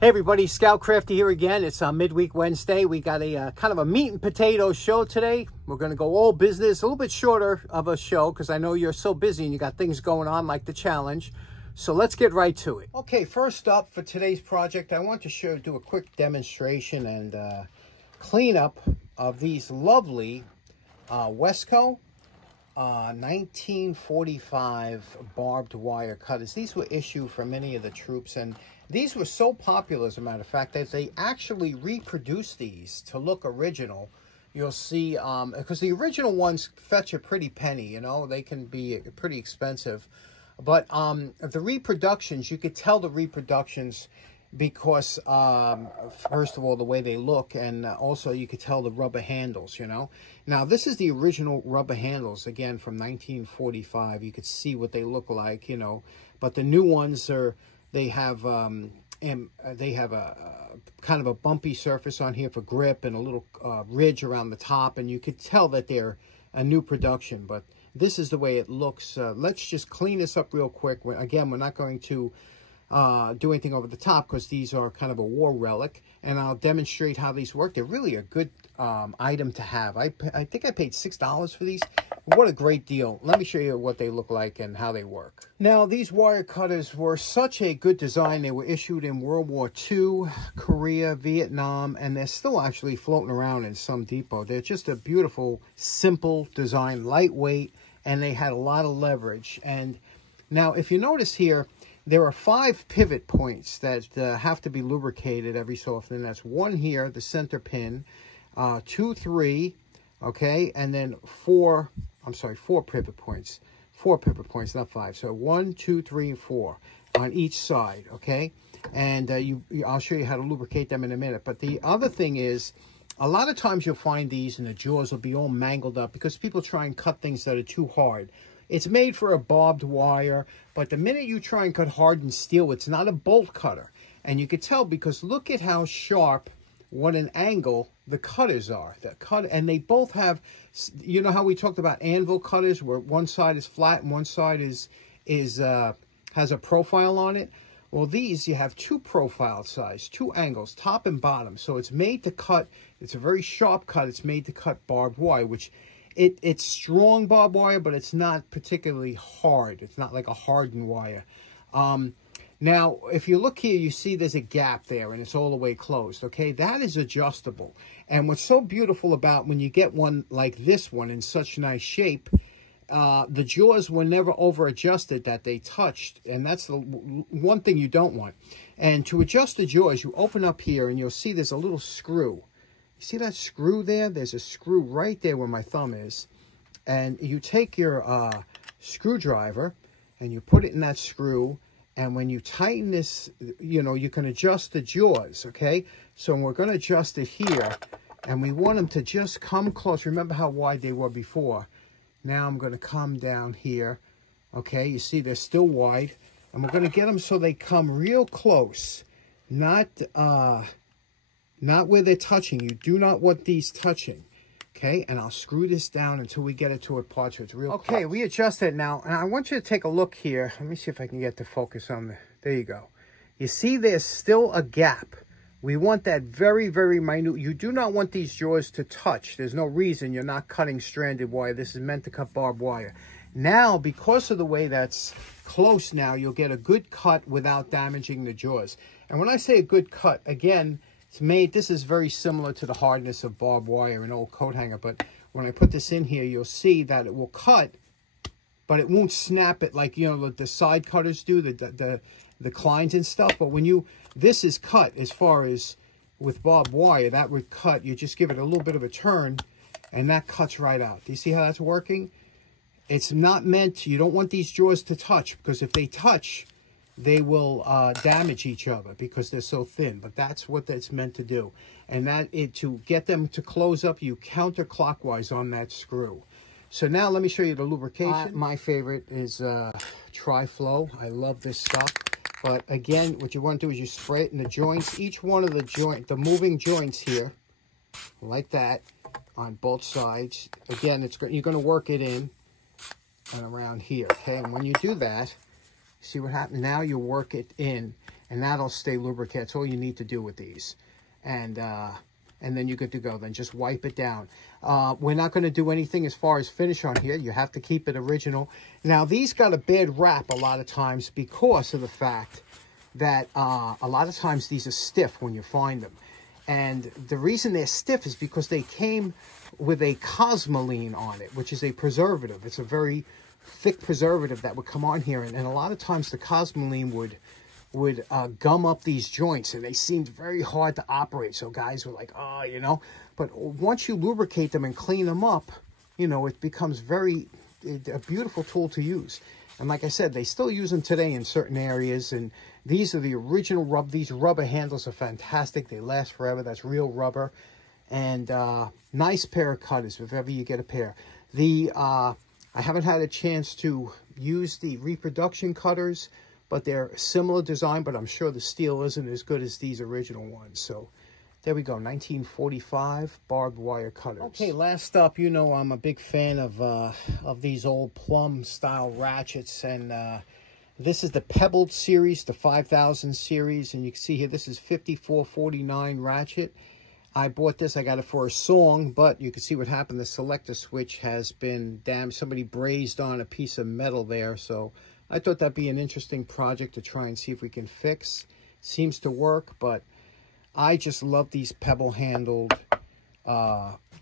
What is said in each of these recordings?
Hey everybody, Scout Crafty here again. It's midweek Wednesday. We got a kind of a meat and potato show today. We're going to go all business, a little bit shorter of a show because I know you're so busy and you got things going on like the challenge. So let's get right to it. Okay, first up for today's project, I want to do a quick demonstration and cleanup of these lovely Wesco 1945 barbed wire cutters. These were issued for many of the troops, and these were so popular, as a matter of fact, that they actually reproduced these to look original. You'll see, because the original ones fetch a pretty penny, you know, they can be pretty expensive. But the reproductions, you could tell the reproductions because, first of all, the way they look, and also you could tell the rubber handles, you know. Now, this is the original rubber handles, again, from 1945. You could see what they look like, you know. But the new ones are... They have a kind of a bumpy surface on here for grip and a little ridge around the top, and you could tell that they're a new production. But this is the way it looks. Let's just clean this up real quick. Again, we're not going to do anything over the top because these are kind of a war relic, and I'll demonstrate how these work. They're really a good item to have. I think I paid $6 for these. What a great deal. Let me show you what they look like and how they work. Now, these wire cutters were such a good design. They were issued in World War II, Korea, Vietnam, and they're still actually floating around in some depot. They're just a beautiful, simple design, lightweight, and they had a lot of leverage. And now, if you notice here, there are 5 pivot points that have to be lubricated every so often. That's 1 here, the center pin, 2, 3, okay, and then 4 pivot points. 4 pivot points, not 5. So 1, 2, 3, and 4 on each side, okay? And I'll show you how to lubricate them in a minute. But the other thing is, a lot of times you'll find these and the jaws will be all mangled up because people try and cut things that are too hard. It's made for a barbed wire, but the minute you try and cut hardened steel, it's not a bolt cutter. And you can tell because look at how sharp, what an angle the cutters are. And they both have, you know how we talked about anvil cutters where one side is flat and one side has a profile on it? Well, these, you have 2 profile sides, 2 angles, top and bottom. So it's made to cut, it's a very sharp cut. It's made to cut barbed wire, which it's strong barbed wire, but it's not particularly hard. It's not like a hardened wire. Now, if you look here, you see there's a gap there, and it's all the way closed, okay? That is adjustable. And what's so beautiful about when you get one like this one in such nice shape, the jaws were never over-adjusted that they touched, and that's the one thing you don't want. And to adjust the jaws, you open up here, and you'll see there's a little screw. You see that screw there? There's a screw right there where my thumb is. And you take your screwdriver, and you put it in that screw, and when you tighten this, you know, you can adjust the jaws, okay? So we're going to adjust it here, and we want them to just come close. Remember how wide they were before. Now I'm going to come down here, okay? You see they're still wide, and we're going to get them so they come real close, not where they're touching. You do not want these touching. Okay, and I'll screw this down until we get it to a part so it's real close. Okay, we adjust it now, and I want you to take a look here. Let me see if I can get the focus on there you go. You see there's still a gap. We want that very, very minute. You do not want these jaws to touch. There's no reason you're not cutting stranded wire. This is meant to cut barbed wire. Now, because of the way that's close now, you'll get a good cut without damaging the jaws. And when I say a good cut, again, it's made, this is very similar to the hardness of barbed wire, an old coat hanger, but when I put this in here, you'll see that it will cut, but it won't snap it like, you know, the side cutters do, the Kleins and stuff. But when this is cut as far as with barbed wire, that would cut. You just give it a little bit of a turn, and that cuts right out. Do you see how that's working? It's not meant, you don't want these jaws to touch, because if they touch, they will damage each other because they're so thin. But that's what that's meant to do. And to get them to close up, you counterclockwise on that screw. So now let me show you the lubrication. My favorite is Tri-Flow. I love this stuff. But again, what you want to do is you spray it in the joints. Each one of the moving joints here, like that, on both sides. Again, you're going to work it in and around here. Okay, and when you do that, see what happens? Now you work it in. and that'll stay lubricated. That's all you need to do with these. And then you're good to go. Then just wipe it down. We're not going to do anything as far as finish on here. You have to keep it original. Now, these got a bad rap a lot of times because of the fact that a lot of times these are stiff when you find them. And the reason they're stiff is because they came with a cosmoline on it, which is a preservative. It's a very thick preservative that would come on here. And a lot of times the cosmoline would gum up these joints, and they seemed very hard to operate. So guys were like, oh, you know. But once you lubricate them and clean them up, you know, it becomes a beautiful tool to use. And like I said, they still use them today in certain areas. And these are the original rubber. These rubber handles are fantastic. They last forever. That's real rubber. And nice pair of cutters if ever you get a pair. I haven't had a chance to use the reproduction cutters, but they're similar design, but I'm sure the steel isn't as good as these original ones. So there we go, 1945 barbed wire cutters. Okay, last up, you know I'm a big fan of these old Plomb style ratchets, and this is the Pebble series, the 5000 series, and you can see here this is 5449 ratchet. I bought this, I got it for a song, but you can see what happened. The selector switch has been damaged. Somebody brazed on a piece of metal there, so I thought that'd be an interesting project to try and see if we can fix. Seems to work, but I just love these pebble handled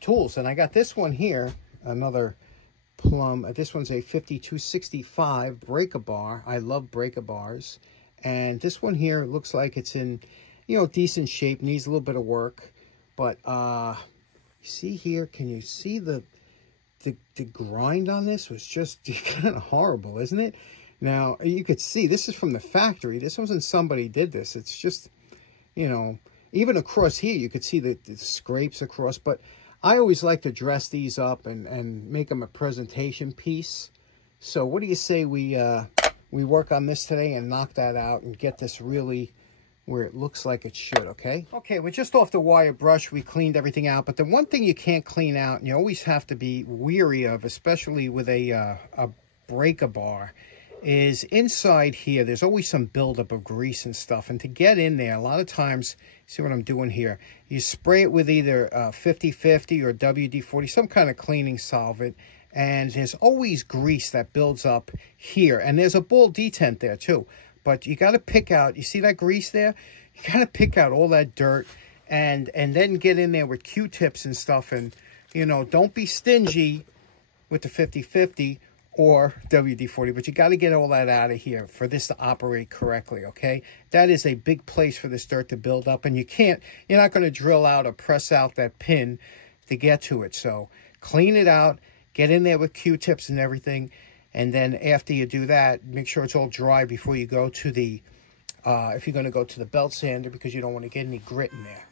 tools. And I got this one here, another Plomb. This one's a 5265 breaker bar. I love breaker bars. And this one here looks like it's in, you know, decent shape, needs a little bit of work. But see here, can you see the grind on this was just kind of horrible, isn't it? Now, you could see, this is from the factory. This wasn't somebody did this. It's just, you know, even across here, you could see the scrapes across. But I always like to dress these up and make them a presentation piece. So what do you say we work on this today and knock that out and get this really where it looks like it should, okay? Okay, we're just off the wire brush. We cleaned everything out. But the one thing you can't clean out, and you always have to be weary of, especially with a breaker bar, is inside here, there's always some buildup of grease and stuff. And to get in there, a lot of times, see what I'm doing here, you spray it with either 50/50 or WD-40, some kind of cleaning solvent, and there's always grease that builds up here. And there's a ball detent there too. But you got to pick out, you see that grease there? You got to pick out all that dirt and then get in there with Q-tips and stuff. And, you know, don't be stingy with the 50/50 or WD-40, but you got to get all that out of here for this to operate correctly, okay? That is a big place for this dirt to build up, and you're not going to drill out or press out that pin to get to it. So clean it out, get in there with Q-tips and everything, and then after you do that, make sure it's all dry before you go to the, if you're going to go to the belt sander, because you don't want to get any grit in there.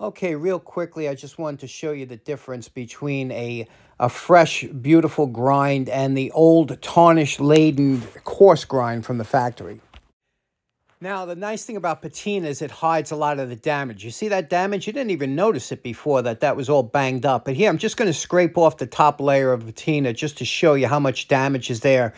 Okay, real quickly, I just wanted to show you the difference between a fresh, beautiful grind and the old tarnish-laden coarse grind from the factory. Now, the nice thing about patina is it hides a lot of the damage. You see that damage? You didn't even notice it before that was all banged up. But here, I'm just going to scrape off the top layer of patina just to show you how much damage is there.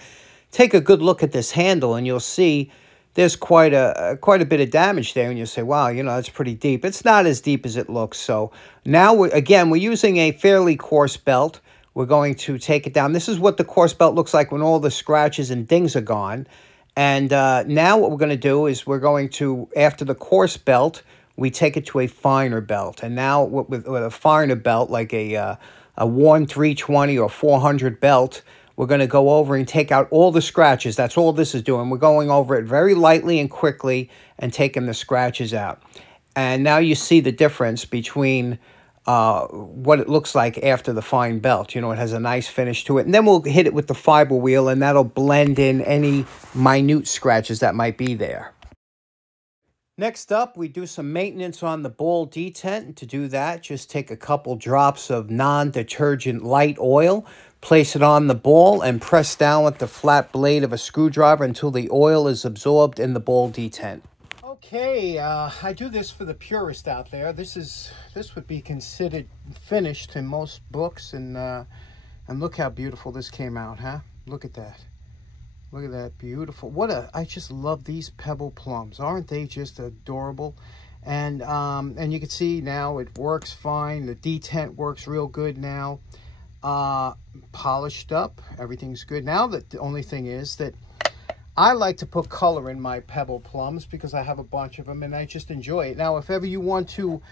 Take a good look at this handle, and you'll see there's quite a bit of damage there, and you'll say, wow, you know, that's pretty deep. It's not as deep as it looks. So now, we're using a fairly coarse belt. We're going to take it down. This is what the coarse belt looks like when all the scratches and dings are gone. And now what we're going to do is we're going to, after the coarse belt, we take it to a finer belt. And now with a finer belt, like a worn 320 or 400 belt, we're going to go over and take out all the scratches. That's all this is doing. We're going over it very lightly and quickly and taking the scratches out. And now you see the difference between what it looks like after the fine belt. You know, it has a nice finish to it. And then we'll hit it with the fiber wheel, and that'll blend in any minute scratches that might be there. Next up, we do some maintenance on the ball detent. And to do that, just take a couple drops of non-detergent light oil, place it on the ball, and press down with the flat blade of a screwdriver until the oil is absorbed in the ball detent. Okay, I do this for the purist out there. This would be considered finished in most books, and look how beautiful this came out, huh? Look at that. Look at that, beautiful. I just love these Pebble plums. Aren't they just adorable? And you can see now it works fine. The detent works real good now. Polished up, everything's good. Now the only thing is that I like to put color in my Pebble plums because I have a bunch of them and I just enjoy it. Now, if ever you want to,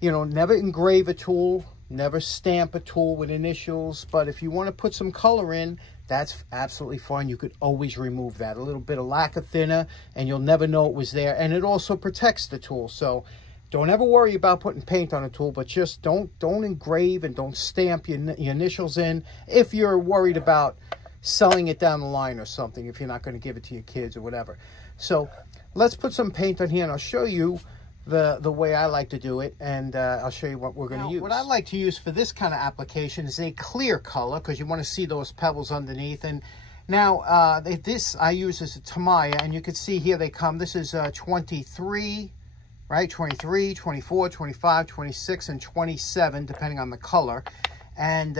you know, never engrave a tool, never stamp a tool with initials, but if you want to put some color in, that's absolutely fine. You could always remove that. A little bit of lacquer thinner and you'll never know it was there. And it also protects the tool. So don't ever worry about putting paint on a tool, but just don't engrave and don't stamp your initials in if you're worried about selling it down the line or something, if you're not going to give it to your kids or whatever. So let's put some paint on here and I'll show you the way I like to do it, and I'll show you what we're going to use. What I like to use for this kind of application is a clear color because you want to see those pebbles underneath. And now this I use as a Tamiya, and you can see here they come. This is 23, right? 23, 24, 25, 26, and 27, depending on the color. And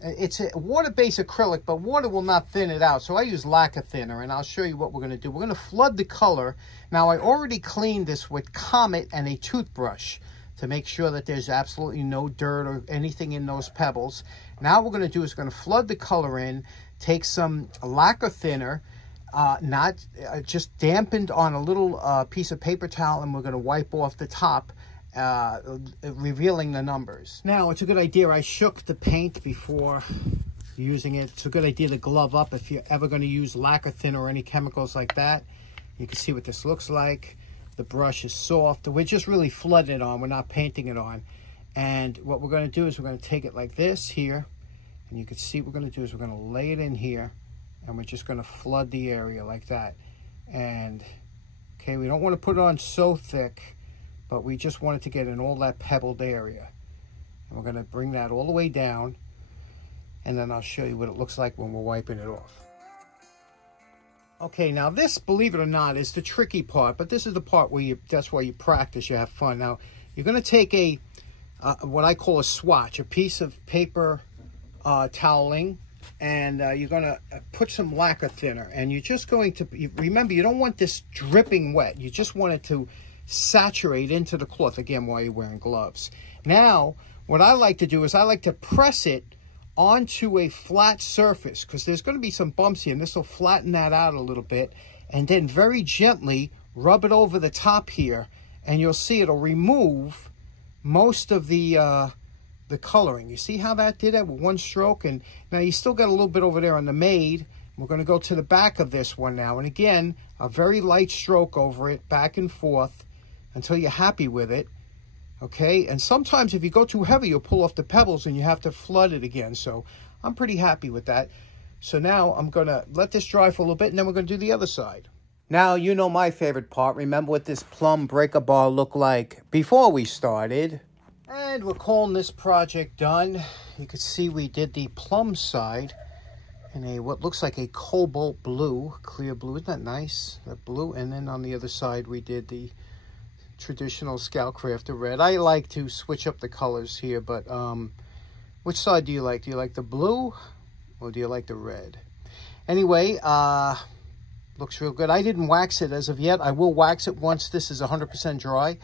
it's a water-based acrylic, but water will not thin it out. So I use lacquer thinner, and I'll show you what we're going to do. We're going to flood the color. Now, I already cleaned this with Comet and a toothbrush to make sure that there's absolutely no dirt or anything in those pebbles. Now what we're going to do is going to flood the color in, take some lacquer thinner, just dampened on a little piece of paper towel, and we're going to wipe off the top, revealing the numbers. Now, it's a good idea. I shook the paint before using it. It's a good idea to glove up if you're ever going to use lacquer thinner or any chemicals like that. You can see what this looks like. The brush is soft. We're just really flooding it on. We're not painting it on. And what we're going to do is we're going to take it like this here. And you can see what we're going to do is we're going to lay it in here. And we're just going to flood the area like that. And, okay, we don't want to put it on so thick, but we just wanted to get in all that pebbled area. And we're going to bring that all the way down, and then I'll show you what it looks like when we're wiping it off. Okay, now this, believe it or not, is the tricky part, but this is the part where that's why you practice, you have fun. Now, you're going to take a, what I call a swatch, a piece of paper toweling, and you're going to put some lacquer thinner, and you're just going to, remember, you don't want this dripping wet. You just want it to saturate into the cloth, again, while you're wearing gloves. Now, what I like to do is I like to press it onto a flat surface, because there's going to be some bumps here, and this will flatten that out a little bit, and then very gently rub it over the top here, and you'll see it'll remove most of the coloring. You see how that did that with one stroke? And now you still got a little bit over there on the Maid. We're going to go to the back of this one now, and again, a very light stroke over it, back and forth, until you're happy with it. Okay, and sometimes if you go too heavy, you'll pull off the pebbles and you have to flood it again. So I'm pretty happy with that. So now I'm going to let this dry for a little bit, and then we're going to do the other side. Now, you know my favorite part. Remember what this Plomb breaker bar looked like before we started. And we're calling this project done. You can see we did the Plomb side in a what looks like a cobalt blue, clear blue. Isn't that nice? That blue. And then on the other side, we did the traditional Scout Crafter red. I like to switch up the colors here, but which side do you like? Do you like the blue or do you like the red? Anyway, looks real good. I didn't wax it as of yet. I will wax it once this is 100% dry,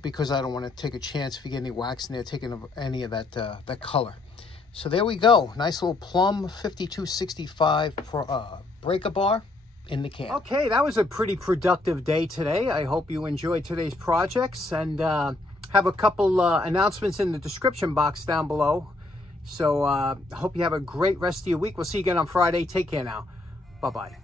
because I don't want to take a chance if you get any wax in there taking any of that color. So there we go. Nice little Plomb 5265 breaker bar in the can. Okay, that was a pretty productive day today. I hope you enjoyed today's projects, and have a couple announcements in the description box down below. So I hope you have a great rest of your week. We'll see you again on Friday. Take care now. Bye-bye.